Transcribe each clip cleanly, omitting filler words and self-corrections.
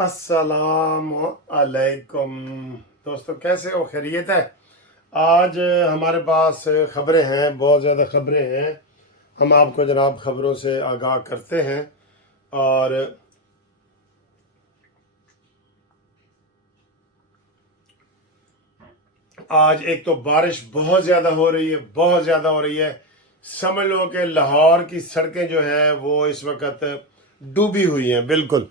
अस्सलाम अलैकुम दोस्तों, कैसे हो? खैरियत है? आज हमारे पास ख़बरें हैं, बहुत ज़्यादा ख़बरें हैं। हम आपको जनाब ख़बरों से आगाह करते हैं। और आज एक तो बारिश बहुत ज़्यादा हो रही है, बहुत ज़्यादा हो रही है। समझ लो कि लाहौर की सड़कें जो हैं वो इस वक्त डूबी हुई हैं, बिल्कुल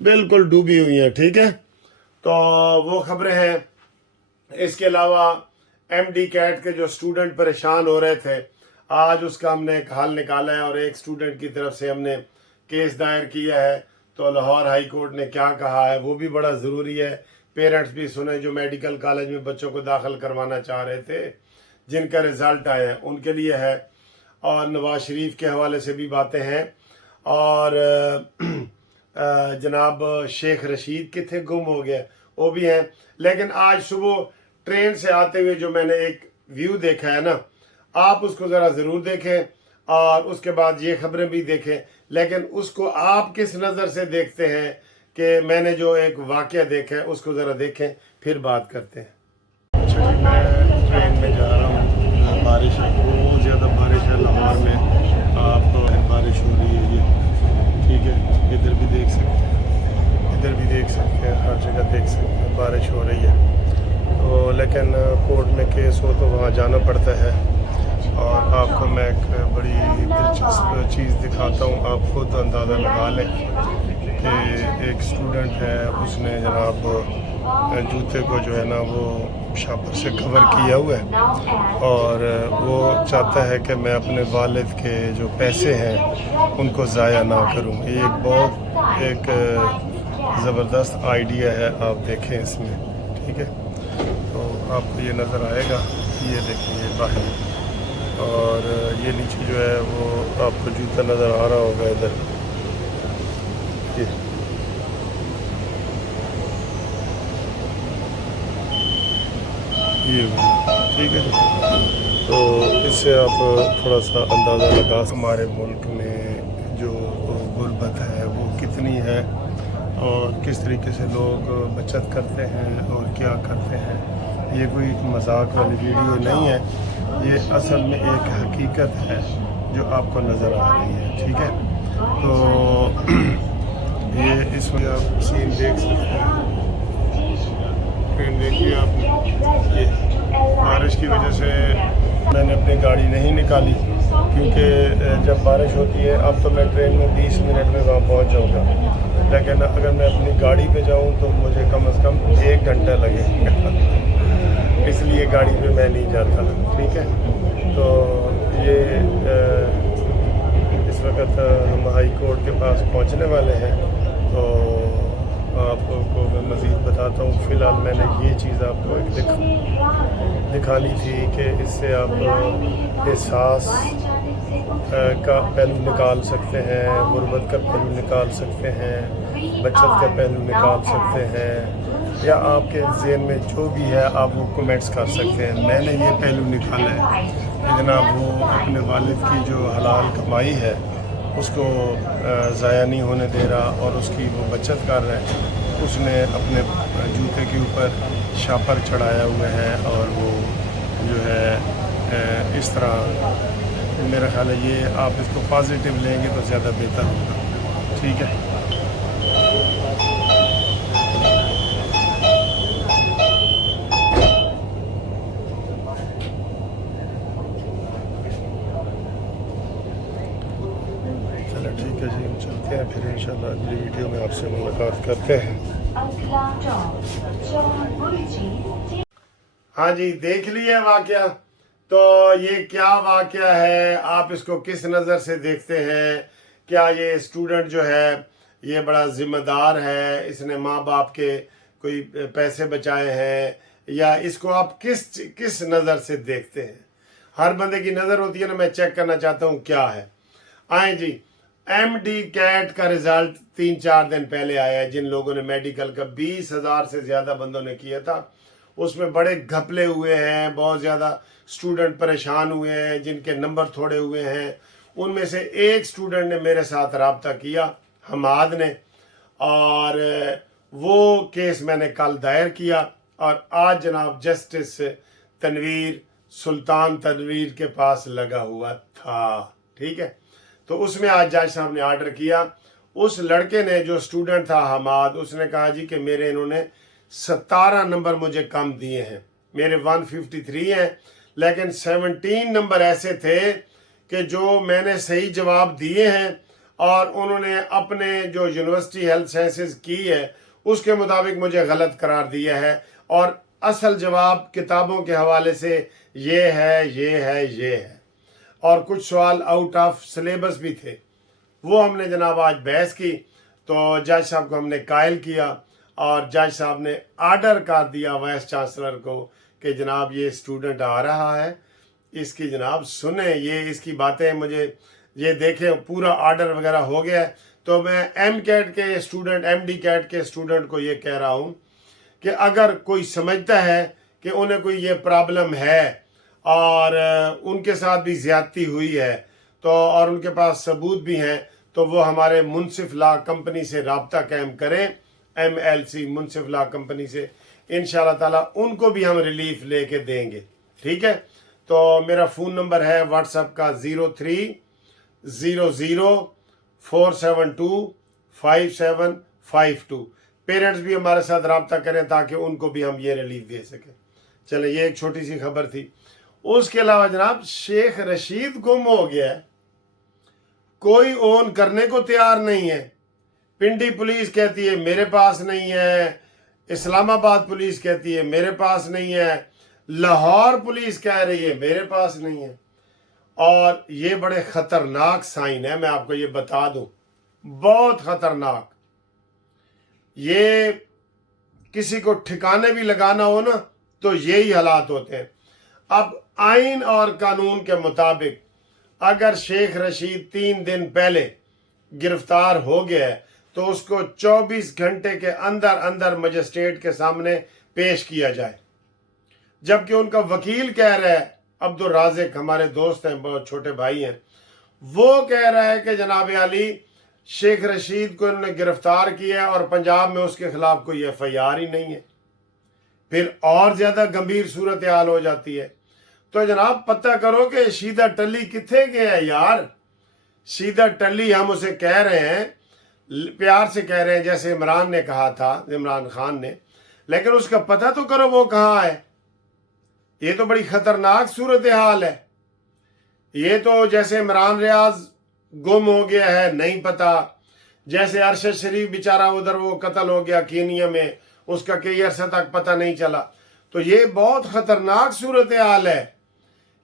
बिल्कुल डूबी हुई हैं। ठीक है, तो वो ख़बरें हैं। इसके अलावा एमडी कैट के जो स्टूडेंट परेशान हो रहे थे, आज उसका हमने एक हल निकाला है और एक स्टूडेंट की तरफ से हमने केस दायर किया है। तो लाहौर हाई कोर्ट ने क्या कहा है वो भी बड़ा ज़रूरी है। पेरेंट्स भी सुने जो मेडिकल कॉलेज में बच्चों को दाखिल करवाना चाह रहे थे, जिनका रिज़ल्ट आया है उनके लिए है। और नवाज शरीफ के हवाले से भी बातें हैं। और जनाब शेख रशीद कितने गुम हो गए वो भी हैं। लेकिन आज सुबह ट्रेन से आते हुए जो मैंने एक व्यू देखा है ना, आप उसको ज़रा ज़रूर देखें और उसके बाद ये खबरें भी देखें। लेकिन उसको आप किस नज़र से देखते हैं कि मैंने जो एक वाक़या देखा है उसको ज़रा देखें, फिर बात करते हैं। अच्छा जी, मैं ट्रेन में जा रहा हूँ। बारिश है, बहुत ज़्यादा बारिश है लाहौर में। आप बारिश हो रही है, ये ठीक है। इधर भी देख सकते हैं, इधर भी देख सकते हैं, हर जगह देख सकते हैं बारिश हो रही है। तो लेकिन कोर्ट में केस हो तो वहाँ जाना पड़ता है। और आपको मैं एक बड़ी दिलचस्प चीज़ दिखाता हूँ, आप खुद अंदाज़ा लगा लें कि एक स्टूडेंट है, उसने जनाब जूते को जो है ना वो शापर से कवर किया हुआ है और वो चाहता है कि मैं अपने वालिद के जो पैसे हैं उनको ज़ाया ना करूँ। ये एक बहुत एक ज़बरदस्त आइडिया है, आप देखें इसमें। ठीक है, तो आपको ये नज़र आएगा, ये देखिए बाहर, और ये नीचे जो है वो आपको जूता नज़र आ रहा होगा इधर, ये ठीक है। तो इससे आप थोड़ा सा अंदाज़ा लगा हमारे मुल्क में जो गुर्बत है वो कितनी है और किस तरीके से लोग बचत करते हैं और क्या करते हैं। ये कोई मजाक वाली वीडियो नहीं है, ये असल में एक हकीकत है जो आपको नज़र आ रही है। ठीक है, तो ये इसमें आप सीन देख सकते हैं। ट्रेन देखिए आप, ये बारिश की वजह से मैंने अपनी गाड़ी नहीं निकाली, क्योंकि जब बारिश होती है, अब तो मैं ट्रेन में 20 मिनट में वहाँ पहुँच जाऊँगा, लेकिन अगर मैं अपनी गाड़ी पे जाऊँ तो मुझे कम से कम 1 घंटा लगेगा। इसलिए गाड़ी पे मैं नहीं जाता। ठीक है, तो ये इस वक्त हम हाई कोर्ट के पास पहुँचने वाले हैं। तो आपको मैं मज़ीद बताता हूँ। फ़िलहाल मैंने ये चीज़ आपको एक दिखानी थी कि इससे आप एहसास का पहलू निकाल सकते हैं, गुर्बत का पहलू निकाल सकते हैं, बचत का पहलू निकाल सकते हैं, या आपके ज़हन में जो भी है आप वो कमेंट्स कर सकते हैं। मैंने ये पहलू निकाला है कि जनाब वो अपने वालिद की जो हलाल कमाई है उसको ज़ाया नहीं होने दे रहा और उसकी वो बचत कर रहा है। उसने अपने जूते के ऊपर शापर चढ़ाया हुआ है और वो जो है इस तरह, मेरा ख्याल है ये आप इसको पॉजिटिव लेंगे तो ज़्यादा बेहतर होगा। ठीक है, ठीक है जी, हम चलते हैं फिर इंशाल्लाह अगली वीडियो में आपसे मुलाकात करते हैं। हाँ जी, देख लिया वाकया। तो ये क्या वाकया है, आप इसको किस नज़र से देखते हैं? क्या ये स्टूडेंट जो है ये बड़ा ज़िम्मेदार है, इसने माँ बाप के कोई पैसे बचाए हैं, या इसको आप किस किस नज़र से देखते हैं? हर बंदे की नज़र होती है ना, मैं चेक करना चाहता हूँ क्या है। आए जी, एमडी कैट का रिजल्ट 3-4 दिन पहले आया है। जिन लोगों ने मेडिकल का 20,000 से ज़्यादा बंदों ने किया था, उसमें बड़े घपले हुए हैं, बहुत ज़्यादा स्टूडेंट परेशान हुए हैं, जिनके नंबर थोड़े हुए हैं। उनमें से एक स्टूडेंट ने मेरे साथ रब्ता किया, हमाद ने, और वो केस मैंने कल दायर किया और आज जनाब जस्टिस तनवीर सुल्तान तनवीर के पास लगा हुआ था। ठीक है, तो उसमें आज जज साहब ने आर्डर किया। उस लड़के ने, जो स्टूडेंट था हमाद, उसने कहा जी कि मेरे इन्होंने 17 नंबर मुझे कम दिए हैं, मेरे 153 हैं, लेकिन 17 नंबर ऐसे थे कि जो मैंने सही जवाब दिए हैं और उन्होंने अपने जो यूनिवर्सिटी हेल्थ साइंसेज की है उसके मुताबिक मुझे गलत करार दिया है, और असल जवाब किताबों के हवाले से ये है, ये है, ये है, और कुछ सवाल आउट ऑफ सिलेबस भी थे। वो हमने जनाब आज बहस की, तो जज साहब को हमने कायल किया और जज साहब ने आर्डर कर दिया वाइस चांसलर को कि जनाब ये स्टूडेंट आ रहा है, इसकी जनाब सुने, ये इसकी बातें मुझे ये देखें, पूरा आर्डर वगैरह हो गया है। तो मैं एम कैट के स्टूडेंट, MD कैट के स्टूडेंट को ये कह रहा हूँ कि अगर कोई समझता है कि उन्हें कोई ये प्रॉब्लम है और उनके साथ भी ज़्यादती हुई है तो, और उनके पास सबूत भी हैं, तो वो हमारे मुनसिफ लॉ कंपनी से रब्ता कायम करें, MLC मुनसिफ लॉ कंपनी से। इंशाल्लाह ताला उनको भी हम रिलीफ लेके देंगे। ठीक है, तो मेरा फ़ोन नंबर है व्हाट्सएप का 030047255752। पेरेंट्स भी हमारे साथ रब्ता करें ताकि उनको भी हम ये रिलीफ दे सकें। चले, ये एक छोटी सी खबर थी। उसके अलावा जनाब शेख रशीद गुम हो गया है, कोई ओन करने को तैयार नहीं है। पिंडी पुलिस कहती है मेरे पास नहीं है, इस्लामाबाद पुलिस कहती है मेरे पास नहीं है, लाहौर पुलिस कह रही है मेरे पास नहीं है। और ये बड़े खतरनाक साइन है, मैं आपको ये बता दूं, बहुत खतरनाक। ये किसी को ठिकाने भी लगाना हो ना तो यही हालात होते हैं। अब आइन और कानून के मुताबिक अगर शेख रशीद 3 दिन पहले गिरफ्तार हो गया है तो उसको 24 घंटे के अंदर अंदर मजिस्ट्रेट के सामने पेश किया जाए। जबकि उनका वकील कह रहा है, अब्दुल राज़िक हमारे दोस्त हैं, बहुत छोटे भाई हैं, वो कह रहा है कि जनाब अली शेख रशीद को इन्होंने गिरफ्तार किया है और पंजाब में उसके खिलाफ कोई FIR ही नहीं है। फिर और ज्यादा गंभीर सूरत हाल हो जाती है। तो जनाब पता करो कि शीदा टली किथे गया है यार। शीदा टली हम उसे कह रहे हैं, प्यार से कह रहे हैं, जैसे इमरान ने कहा था, इमरान खान ने, लेकिन उसका पता तो करो वो कहाँ है। ये तो बड़ी खतरनाक सूरत हाल है। ये तो जैसे इमरान रियाज गुम हो गया है, नहीं पता, जैसे अरशद शरीफ बेचारा उधर वो कत्ल हो गया कीनिया में, उसका कई अरसे तक पता नहीं चला। तो ये बहुत खतरनाक सूरत हाल है।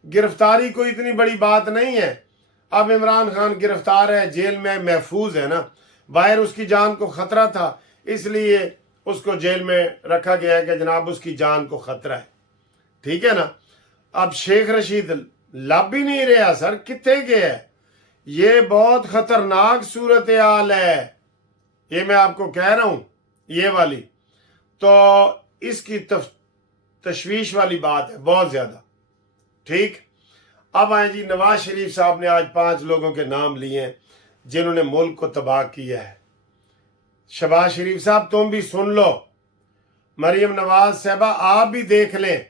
गिरफ्तारी कोई इतनी बड़ी बात नहीं है। अब इमरान खान गिरफ्तार है, जेल में महफूज है ना, बाहर उसकी जान को खतरा था, इसलिए उसको जेल में रखा गया है कि जनाब उसकी जान को खतरा है। ठीक है ना। अब शेख रशीद लब ही नहीं रहा सर, कितने गया है। ये बहुत खतरनाक सूरत हाल है, ये मैं आपको कह रहा हूं, ये वाली। तो इसकी तशवीश वाली बात है बहुत ज्यादा। ठीक, अब आए जी, नवाज शरीफ साहब ने आज 5 लोगों के नाम लिए हैं जिन्होंने मुल्क को तबाह किया है। शहबाज शरीफ साहब तुम भी सुन लो, मरियम नवाज साहबा आप भी देख लें।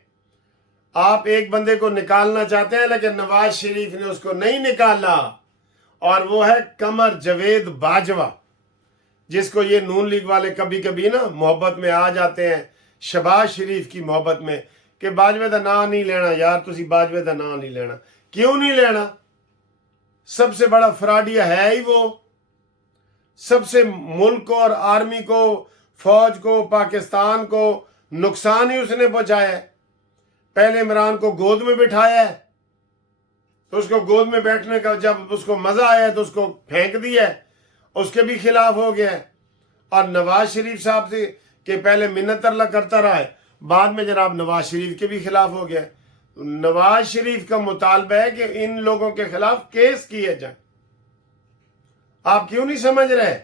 आप एक बंदे को निकालना चाहते हैं लेकिन नवाज शरीफ ने उसको नहीं निकाला, और वो है कमर जवेद बाजवा, जिसको ये नून लीग वाले कभी कभी ना मोहब्बत में आ जाते हैं शहबाज शरीफ की मोहब्बत में कि बाजवे का नाम नहीं लेना यार, तुसी बाजवे का नाम नहीं लेना। क्यों नहीं लेना? सबसे बड़ा फ्रॉडिया है ही वो, सबसे मुल्क को और आर्मी को, फौज को, पाकिस्तान को नुकसान ही उसने पहुंचाया है। पहले इमरान को गोद में बिठाया है, तो उसको गोद में बैठने का जब उसको मजा आया तो उसको फेंक दिया है, उसके भी खिलाफ हो गया है। और नवाज शरीफ साहब से कि पहले मिन्नत अल्लाह करता रहा है, बाद में जनाब नवाज शरीफ के भी खिलाफ हो गया है। नवाज शरीफ का मुतालबा है कि इन लोगों के खिलाफ केस किए जाए। आप क्यों नहीं समझ रहे?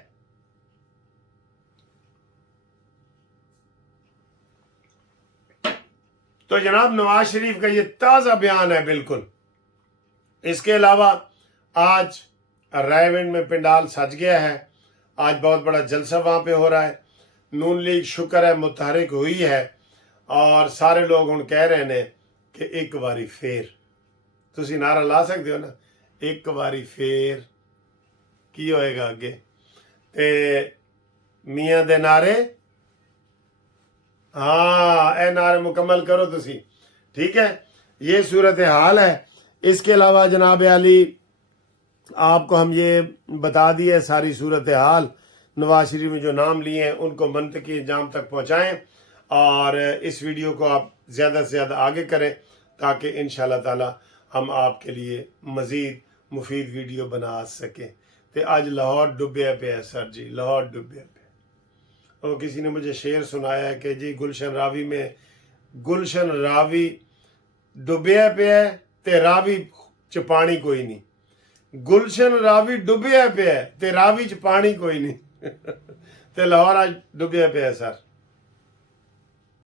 तो जनाब नवाज शरीफ का ये ताज़ा बयान है बिल्कुल। इसके अलावा आज रायविंड में पिंडाल सज गया है, आज बहुत बड़ा जलसा वहां पे हो रहा है। نون لیگ شکر ہے متحرک ہوئی ہے اور سارے لوگ ہن کہہ رہے نے کہ ایک واری پھر تسی نعرہ لا سکتے ہو نا ایک واری پھر کی ہوئے گا اگے تے میاں دے نعرے ہاں اے نعرے مکمل کرو تسی ٹھیک ہے یہ صورتحال ہے اس کے علاوہ جناب علی آپ کو ہم یہ بتا دیے ساری صورتحال نواز شریف میں جو نام لیے ہیں ان کو منطقی انجام تک پہنچائیں اور اس ویڈیو کو آپ زیادہ سے زیادہ آگے کریں تاکہ انشاءاللہ تعالی ہم آپ کے لیے مزید مفید ویڈیو بنا سکیں تے آج لاہور ڈبیا پہ ہے سر جی لاہور ڈبیا پہ اور کسی نے مجھے شعر سنایا ہے کہ جی گلشن راوی میں گلشن راوی ڈبیا پہ ہے تے راوی چ پانی کوئی نہیں گلشن راوی ڈبیا پہ ہے تے راوی چ پانی کوئی نہیں تے لاہور آج ڈبیا پہ ہے سر